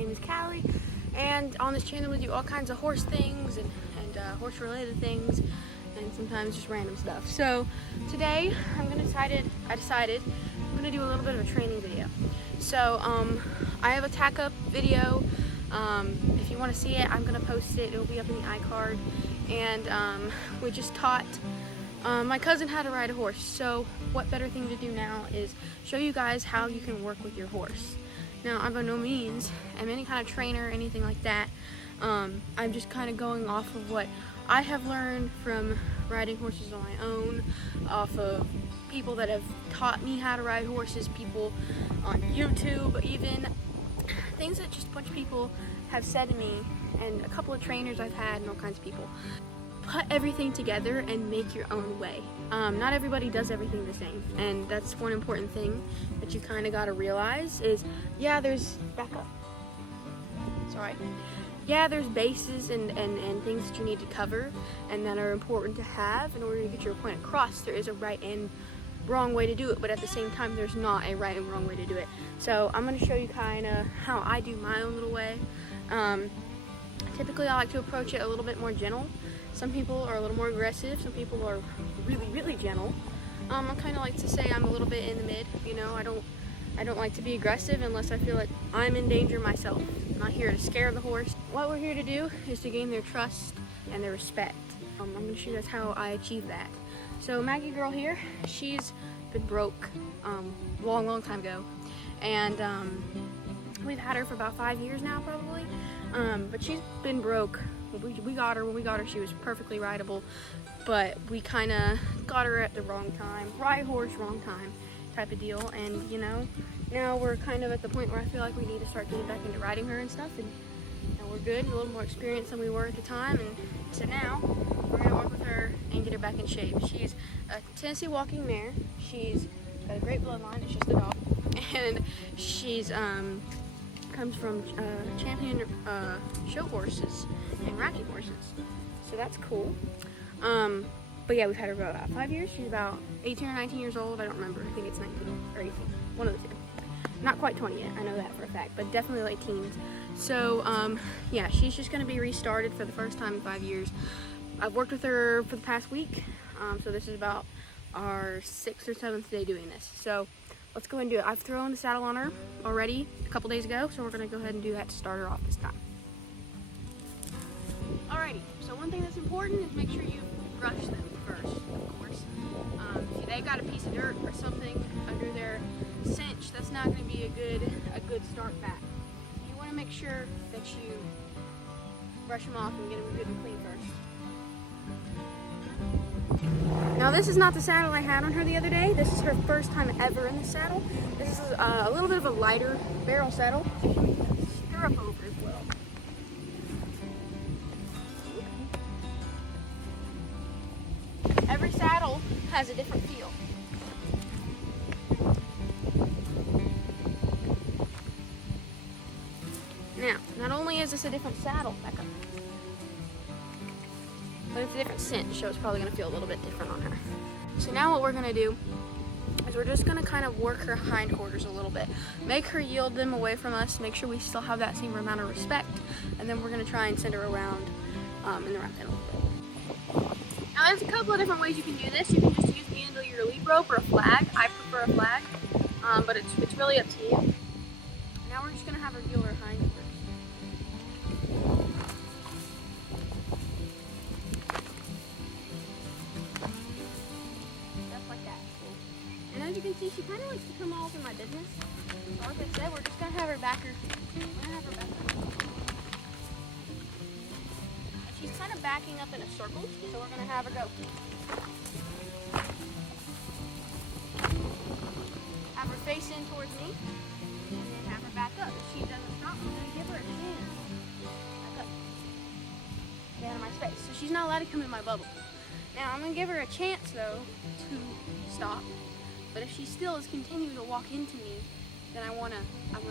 name is Callie, and on this channel we do all kinds of horse things and horse related things, and sometimes just random stuff. So today I decided I'm gonna do a little bit of a training video. So I have a tack up video. If you want to see it, I'm gonna post it. It'll be up in the iCard. And we just taught my cousin how to ride a horse. So what better thing to do now is show you guys how you can work with your horse. Now, I by no means am any kind of trainer or anything like that. I'm just kind of going off of what I have learned from riding horses on my own, off of people that have taught me how to ride horses, people on YouTube, even things that just a bunch of people have said to me, and a couple of trainers I've had, and all kinds of people. Put everything together and make your own way. Not everybody does everything the same, and that's one important thing that you kind of got to realize is, yeah, there's there's bases and things that you need to cover and that are important to have in order to get your point across. There is a right and wrong way to do it, but at the same time there's not a right and wrong way to do it. So I'm going to show you kind of how I do my own little way. Typically I like to approach it a little bit more gentle. Some people are a little more aggressive, some people are really gentle. I kind of like to say I'm a little bit in the mid, you know. I don't like to be aggressive unless I feel like I'm in danger myself. I'm not here to scare the horse. What we're here to do is to gain their trust and their respect. I'm going to show you guys how I achieve that. So Maggie girl here, she's been broke long time ago, and we've had her for about 5 years now probably, but she's been broke. When we got her she was perfectly rideable, but we kind of got her at the wrong time, right horse wrong time type of deal. And you know, now we're kind of at the point where I feel like we need to start getting back into riding her and stuff, and we're good, a little more experienced than we were at the time, and so now we're gonna work with her and get her back in shape. She's a Tennessee walking mare. She's got a great bloodline. It's just a dog, and she's comes from champion show horses and racking horses, so that's cool. But yeah, we've had her for about 5 years. She's about 18 or 19 years old. I don't remember. I think it's 19 or 18, one of the two. Not quite 20 yet, I know that for a fact, but definitely late teens. So yeah, she's just going to be restarted for the first time in 5 years. I've worked with her for the past week, so this is about our 6th or 7th day doing this. So let's go ahead and do it. I've thrown the saddle on her already a couple days ago, so we're going to go ahead and do that to start her off this time. Alrighty, so one thing that's important is make sure you brush them first, of course. If they've got a piece of dirt or something under their cinch, that's not going to be a good start back. You want to make sure that you brush them off and get them good and clean first. Now this is not the saddle I had on her the other day. This is her first time ever in the saddle. This is a little bit of a lighter barrel saddle. Stirrup over as well. Every saddle has a different feel. Now, not only is this a different saddle, back up, but it's a different cinch, so it's probably going to feel a little bit different on her. So now what we're going to do is we're just going to kind of work her hindquarters a little bit. Make her yield them away from us, make sure we still have that same amount of respect, and then we're going to try and send her around in the right pen a little bit. Now there's a couple of different ways you can do this. You can just use the end of your lead rope or a flag. I prefer a flag, but it's really up to you. Now we're just going to have her yield her hindquarters. As you can see, she kind of likes to come all up in my business. So like I said, we're just going to have her back her. And she's kind of backing up in a circle, so we're going to have her go. Have her face in towards me, and then have her back up. If she doesn't stop, I'm going to give her a chance. Back up. Get out of my space. So she's not allowed to come in my bubble. Now, I'm going to give her a chance, though, to stop. But if she still is continuing to walk into me, then I'm gonna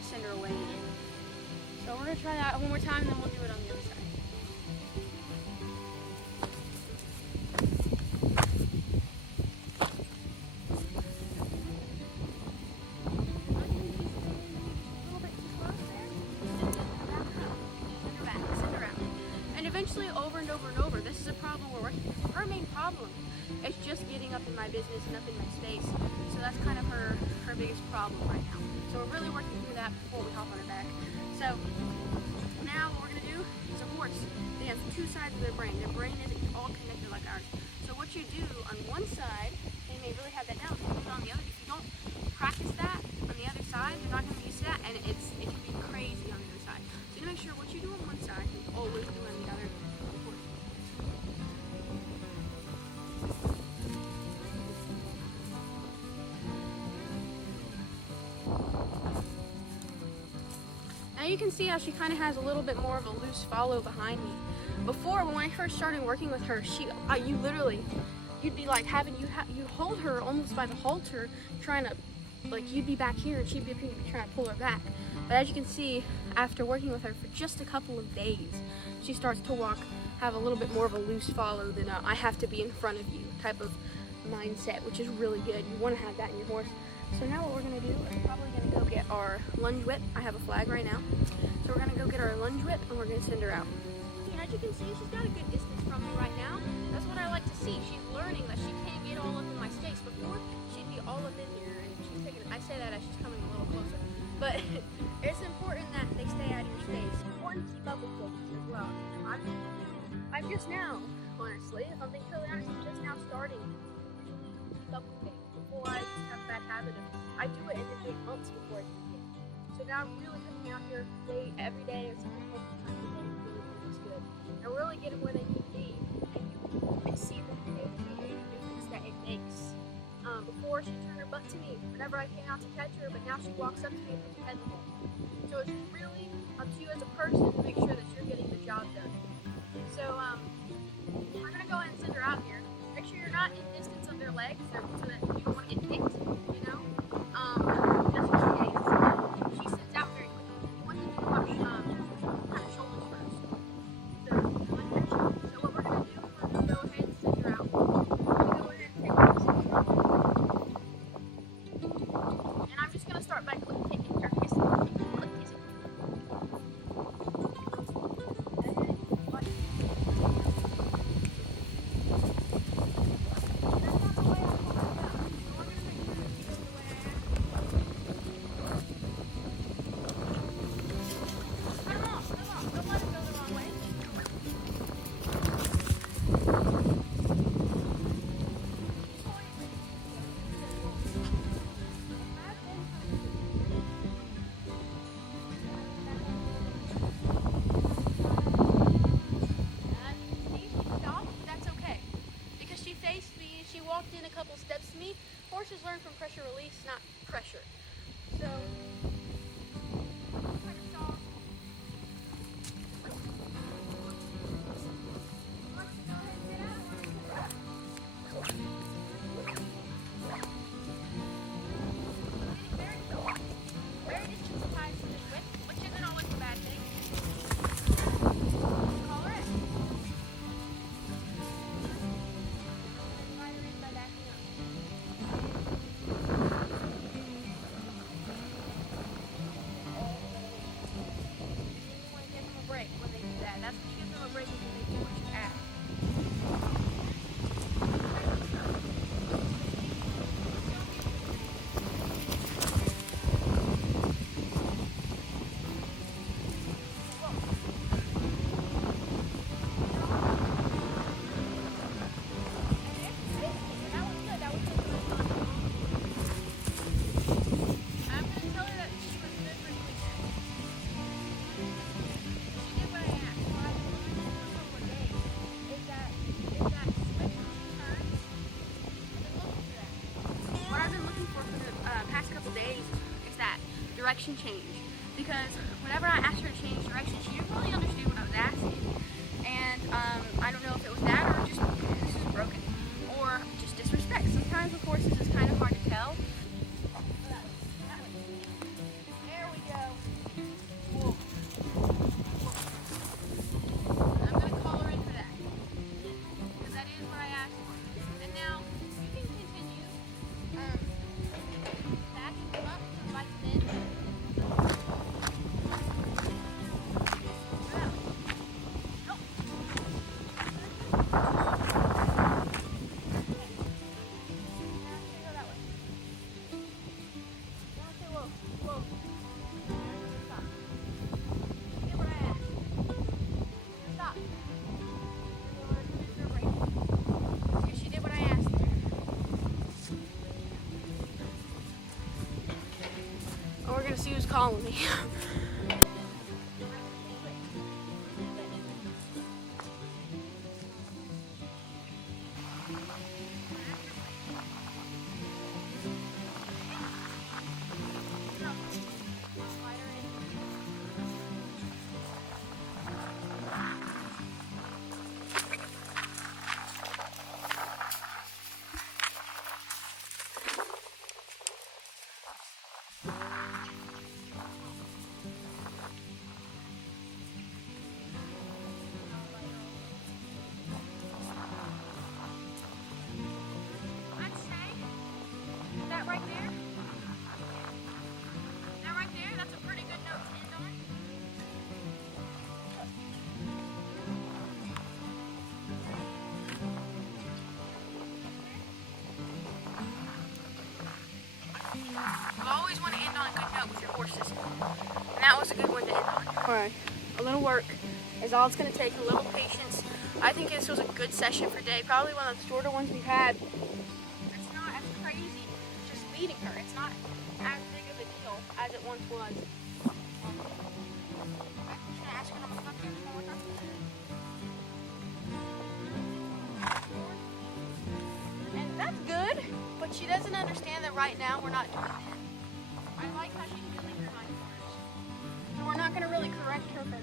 send her away again. So we're gonna try that one more time, then we'll do it on the other side. A little bit too close there. learned over and over, this is a problem we're working with. Her main problem is just getting up in my business and up in my space. So that's kind of her biggest problem right now. So we're really working through that before we hop on her back. So now what we're gonna do is a horse. They have two sides of their brain. Their brain isn't all connected like ours. So what you do on one side, and you may really have that down, but on the other, if you don't practice that on the other side, you're not gonna be used to that, and it can be crazy on the other side. So you make sure what you do on one side, you always do on the other. Now you can see how she kind of has a little bit more of a loose follow behind me. Before, when I first started working with her, you'd be like you'd hold her almost by the halter, trying to, like, you'd be back here and she'd be up here, you'd be trying to pull her back. But as you can see, after working with her for just a couple of days, she starts to have a little bit more of a loose follow than I have to be in front of you type of mindset, which is really good. You want to have that in your horse. So now what we're going to do is probably going to go get our lunge whip. I have a flag right now. So we're going to go get our lunge whip and we're going to send her out. As you can see, she's got a good distance from me right now. That's what I like to see. She's learning that she can't get all up in my space. Before, she'd be all up in here, and she's taking, I say that as she's coming a little closer. But it's important that they stay out of your space. It's important to keep up with things as well. I'm just now, honestly, if I'm being totally honest, I'm just now starting to keep up with things. Before, I just have a bad habit of, I do it and it takes months before I can get. So now I'm really coming out here every day or something like that. And really get them where they need to be, and you can see the difference that it makes. Before, she turned her butt to me whenever I came out to catch her, but now she walks up to me and puts her head in the hole. So it's really up to you as a person to make sure that you're getting the job done. So we're going to go ahead and send her out here. Make sure you're not in distance of their legs so that you don't want to get hit, you know? Just in case, she sends out very quickly. You want them to watch kind of shoulders first. So what we're going to do is we're going to go ahead and send her out. We're going to go ahead and take her to and I'm just going to start by click kicking her, kissing, click kissing. In a couple steps to me. Horses learn from pressure release, not pressure. So very desensitized to this whip, which isn't always a bad thing. Collar it. That's what gives them a break when they do what you ask. Direction change, because whenever I asked her to change direction, she didn't really understand what I was asking, and I don't know if it was that or just this is broken or just disrespect. Sometimes with horses it's kind of hard to tell. There we go. Whoa. I'm going to call her in for that, because that is what I asked for. And now you can continue backing them up to like this. follow me. You always want to end on a good note with your horses. And that was a good one to end on. Alright, a little work is all it's going to take, a little patience. I think this was a good session for Day, probably one of the shorter ones we've had. It's not as crazy just leading her. It's not as big of a deal as it once was. Should I ask her to come here one more time? And that's good, but she doesn't understand that right now we're not doing that. I like how she's feeling her hind quarters. So we're not going to really correct her for that.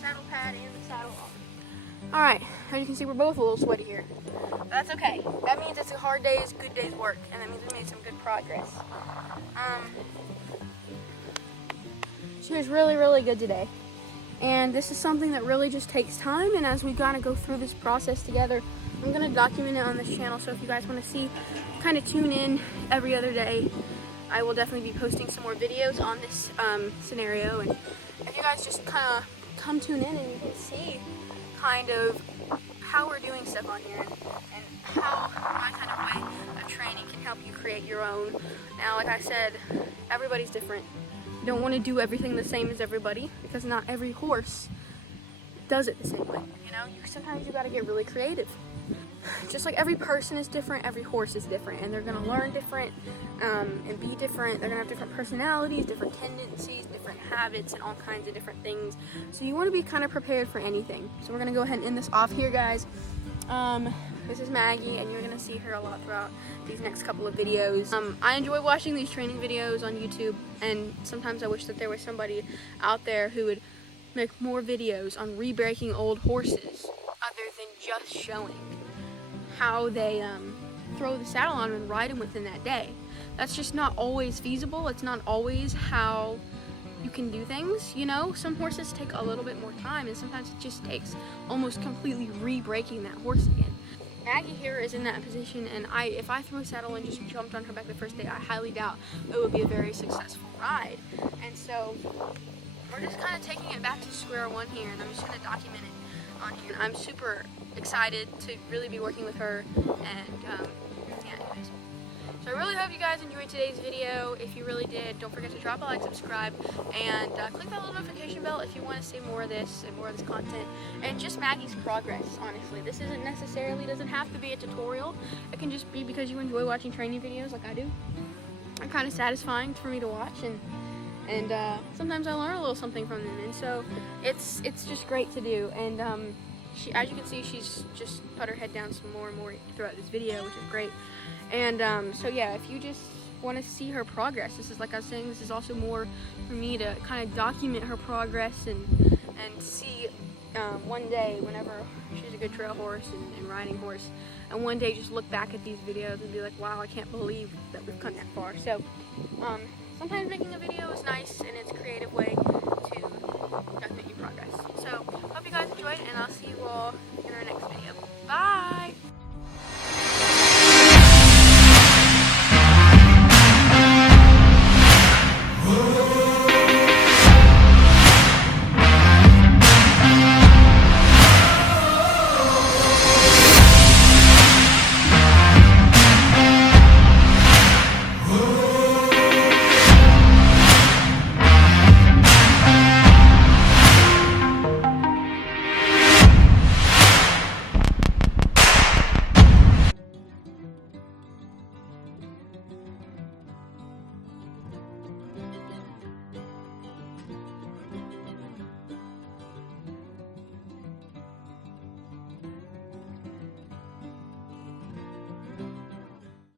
Saddle pad and the saddle off. Alright, as you can see, we're both a little sweaty here. That's okay. That means it's a hard day's good day's work, and that means we made some good progress. She was really, really good today. And this is something that really just takes time, and as we gotta go through this process together, I'm gonna document it on this channel, so if you guys wanna see, kind of tune in every other day. I will definitely be posting some more videos on this scenario, and if you guys just kind of come tune in and you can see kind of how we're doing stuff on here and how my kind of way of training can help you create your own. Now, like I said, everybody's different. You don't want to do everything the same as everybody because not every horse does it the same way. You know, sometimes you got to get really creative. Just like every person is different, every horse is different, and they're going to learn different and be different. They're going to have different personalities, different tendencies, different habits, and all kinds of different things. So you want to be kind of prepared for anything. So we're going to go ahead and end this off here, guys. This is Maggie, and you're going to see her a lot throughout these next couple of videos. I enjoy watching these training videos on YouTube, and sometimes I wish that there was somebody out there who would make more videos on re-breaking old horses other than just showing how they throw the saddle on and ride them within that day. That's just not always feasible. It's not always how you can do things, you know? Some horses take a little bit more time, and sometimes it just takes almost completely re-breaking that horse again. Maggie here is in that position, and if I threw a saddle and just jumped on her back the first day, I highly doubt it would be a very successful ride. And so we're just kind of taking it back to square one here, and I'm just going to document it on here. I'm super excited to really be working with her, and yeah, anyways. So I really hope you guys enjoyed today's video. If you really did, don't forget to drop a like, subscribe, and click that little notification bell if you want to see more of this and more of this content, and just Maggie's progress, honestly. This doesn't have to be a tutorial. It can just be because you enjoy watching training videos like I do. They're kind of satisfying for me to watch, and sometimes I learn a little something from them, and so it's just great to do. And as you can see, she's just put her head down some more and more throughout this video, which is great. And so yeah, if you just want to see her progress, this is, like I was saying, this is also more for me to kind of document her progress and see one day, whenever she's a good trail horse and riding horse, and one day just look back at these videos and be like, wow, I can't believe that we've come that far. So sometimes making a video is nice, and it's a creative way to document your progress. So hope you guys enjoyed, and I'll see you all in our next video. Bye!